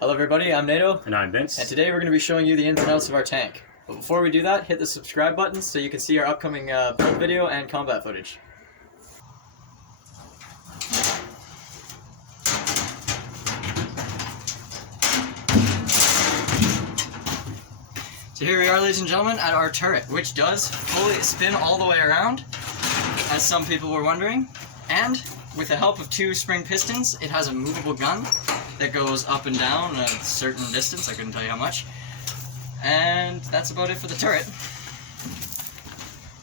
Hello everybody, I'm Nato. And I'm Vince. And today we're going to be showing you the ins and outs of our tank. But before we do that, hit the subscribe button so you can see our upcoming build video and combat footage. So here we are, ladies and gentlemen, at our turret, which does fully spin all the way around, as some people were wondering. And with the help of two spring pistons, it has a movable gun that goes up and down a certain distance. I couldn't tell you how much. And that's about it for the turret.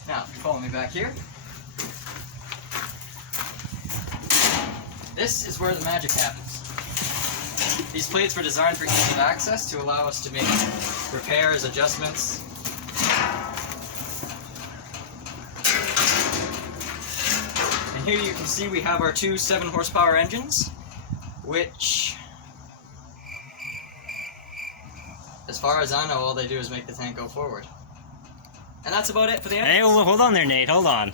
Now, if you follow me back here. This is where the magic happens. These plates were designed for ease of access to allow us to make repairs, adjustments. And here you can see we have our two 7-horsepower engines, which, as far as I know, all they do is make the tank go forward. And that's about it for the engines. Hey, hold on there, Nate, hold on.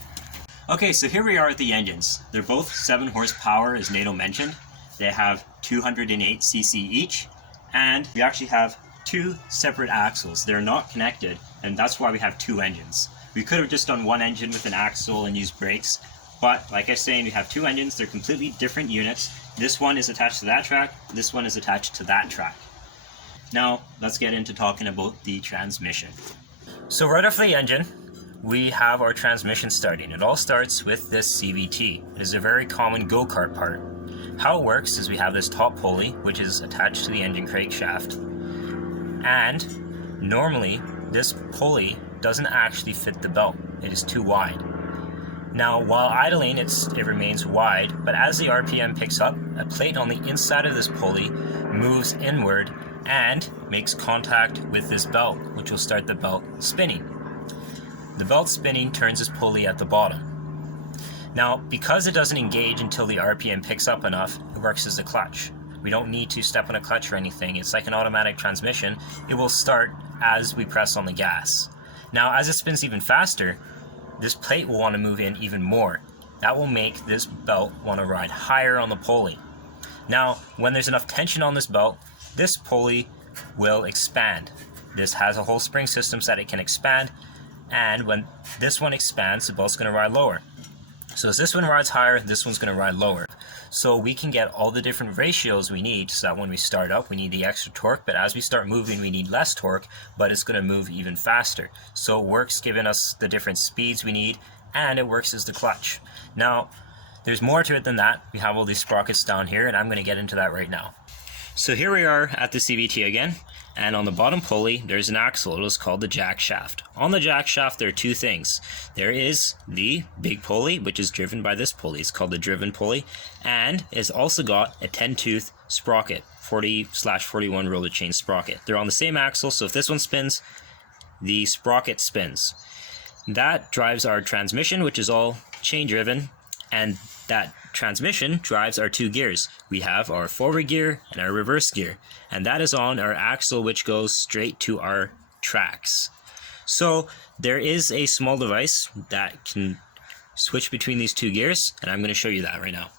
Okay, so here we are at the engines. They're both 7 horsepower, as Nato mentioned. They have 208 cc each, and we actually have two separate axles. They're not connected, and that's why we have two engines. We could have just done one engine with an axle and used brakes, but like I was saying, we have two engines. They're completely different units. This one is attached to that track, this one is attached to that track. Now, let's get into talking about the transmission. So right off the engine, we have our transmission starting. It all starts with this CVT. It is a very common go-kart part. How it works is we have this top pulley, which is attached to the engine crankshaft, and normally this pulley doesn't actually fit the belt. It is too wide. Now, while idling, it remains wide, but as the RPM picks up, a plate on the inside of this pulley moves inward and makes contact with this belt, which will start the belt spinning. The belt spinning turns this pulley at the bottom. Now, because it doesn't engage until the RPM picks up enough, it works as a clutch. We don't need to step on a clutch or anything. It's like an automatic transmission. It will start as we press on the gas. Now, as it spins even faster, this plate will want to move in even more. That will make this belt want to ride higher on the pulley. Now, when there's enough tension on this belt, this pulley will expand. This has a whole spring system so that it can expand, and when this one expands, the belt's going to ride lower. So as this one rides higher, this one's going to ride lower. So we can get all the different ratios we need, so that when we start up, we need the extra torque, but as we start moving, we need less torque, but it's going to move even faster. So it works giving us the different speeds we need, and it works as the clutch. Now, there's more to it than that. We have all these sprockets down here, and I'm going to get into that right now. So here we are at the CVT again, and on the bottom pulley there's an axle. It is called the jack shaft. On the jack shaft there are two things. There is the big pulley, which is driven by this pulley. It's called the driven pulley, and it's also got a 10-tooth sprocket, 40/41 roller chain sprocket. They're on the same axle, so if this one spins, the sprocket spins. That drives our transmission, which is all chain driven, and that transmission drives our two gears. We have our forward gear and our reverse gear, and that is on our axle, which goes straight to our tracks. So there is a small device that can switch between these two gears, and I'm going to show you that right now.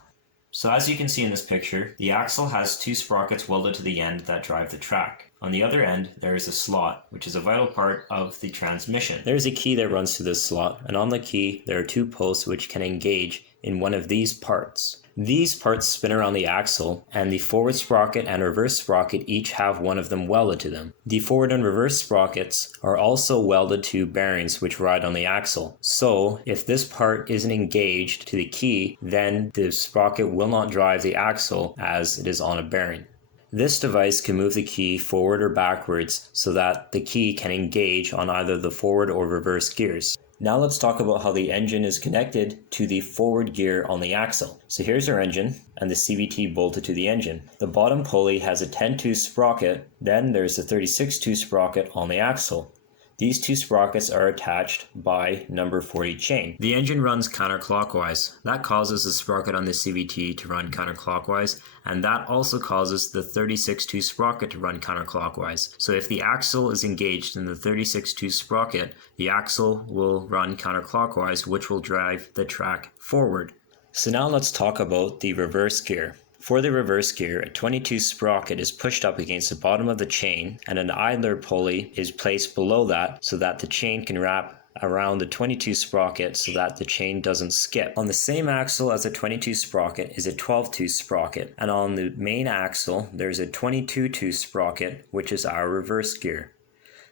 So as you can see in this picture, the axle has two sprockets welded to the end that drive the track. On the other end, there is a slot, which is a vital part of the transmission. There is a key that runs through this slot, and on the key there are two posts which can engage in one of these parts. These parts spin around the axle, and the forward sprocket and reverse sprocket each have one of them welded to them. The forward and reverse sprockets are also welded to bearings which ride on the axle. So if this part isn't engaged to the key, then the sprocket will not drive the axle as it is on a bearing. This device can move the key forward or backwards so that the key can engage on either the forward or reverse gears. Now let's talk about how the engine is connected to the forward gear on the axle. So here's our engine and the CVT bolted to the engine. The bottom pulley has a 10-tooth sprocket, then there's a 36-tooth sprocket on the axle. These two sprockets are attached by number 40 chain. The engine runs counterclockwise. That causes the sprocket on the CVT to run counterclockwise, and that also causes the 36-tooth sprocket to run counterclockwise. So if the axle is engaged in the 36-tooth sprocket, the axle will run counterclockwise, which will drive the track forward. So now let's talk about the reverse gear. For the reverse gear, a 22 sprocket is pushed up against the bottom of the chain and an idler pulley is placed below that so that the chain can wrap around the 22 sprocket so that the chain doesn't skip. On the same axle as the 22 sprocket is a 12-tooth sprocket, and on the main axle there's a 22-tooth sprocket, which is our reverse gear.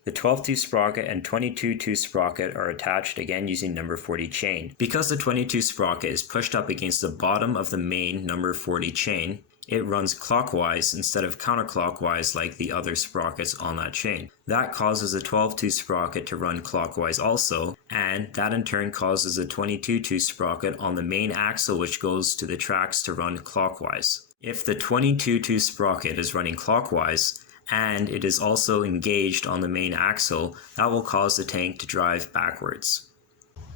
The 12-tooth sprocket and 22-tooth sprocket are attached again using number 40 chain. Because the 22 sprocket is pushed up against the bottom of the main number 40 chain, it runs clockwise instead of counterclockwise like the other sprockets on that chain. That causes the 12-tooth sprocket to run clockwise also, and that in turn causes the 22-tooth sprocket on the main axle, which goes to the tracks, to run clockwise. If the 22-tooth sprocket is running clockwise, and it is also engaged on the main axle, that will cause the tank to drive backwards.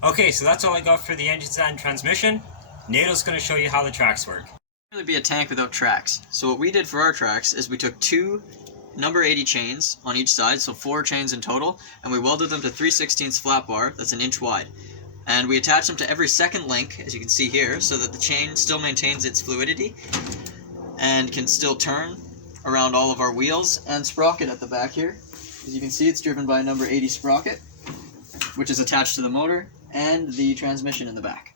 Okay, so that's all I got for the engines and transmission. NATO's going to show you how the tracks work. Really be a tank without tracks. So what we did for our tracks is we took 2 number 80 chains on each side, so 4 chains in total, and we welded them to 3/16 flat bar that's an inch wide. And we attached them to every second link, as you can see here, so that the chain still maintains its fluidity and can still turn around all of our wheels and sprocket at the back here. As you can see, it's driven by a number 80 sprocket, which is attached to the motor and the transmission in the back.